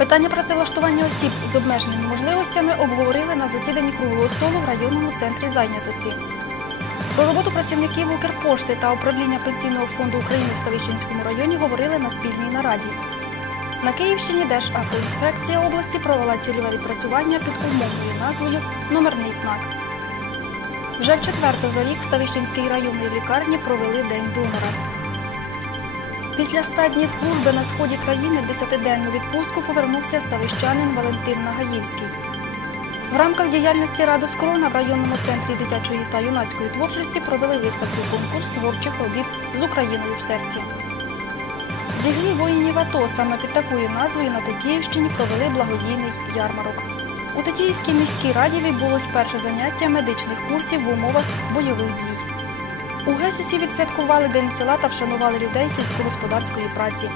Питання працевлаштування осіб з обмеженими можливостями обговорили на засіданні круглого столу в районному центрі зайнятості. Про роботу працівників Укрпошти та управління Пенсійного фонду України в Ставищенському районі говорили на спільній нараді. На Київщині Державтоінспекція області провела цільове відпрацювання під умовною назвою Номерний знак. Вже в четверте за рік в Ставищенській районній лікарні провели День донора. Після ста днів служби на сході країни в десятиденну відпустку повернувся ставищанин Валентин Нагаївський. В рамках діяльності Радос Корона в районному центрі дитячої та юнацької творчості провели виставку конкурс творчих робіт з Україною в серці. Зігрів воїнів АТО саме під такою назвою на Тетіївщині провели благодійний ярмарок. У Тетіївській міській раді відбулось перше заняття медичних курсів в умовах бойових дій. У Гесісі відсвяткували День села та вшанували людей сільськогосподарської праці.